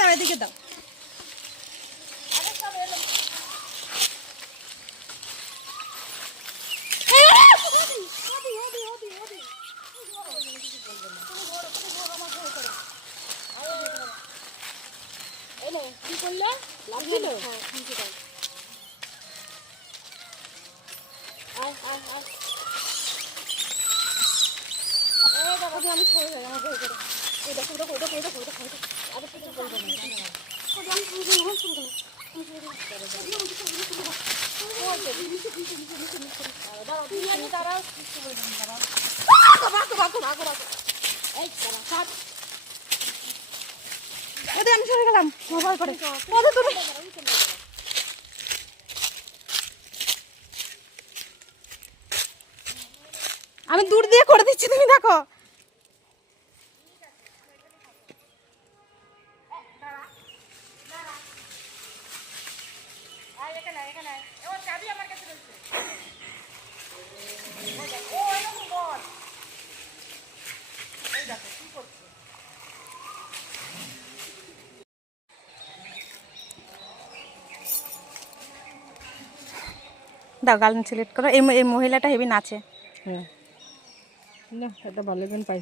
দাও, এদিকে দাও। কি করলে? লাভ দিল? আমি ছড়ে যাই, আমার ভয় করে। এই দেখো, দেখো, দেখো, দেখো, দেখো, দেখো। আগে থেকে বলবো না। আমি সরে গেলাম, মোবাইল করে। আমি দূর দিয়ে করে দিচ্ছি, তুমি দেখো। দাও, গার্ল সিলেক্ট করো। এই মহিলাটা হেভি নাচে। হ্যাঁ, না এটা ভালো পাই।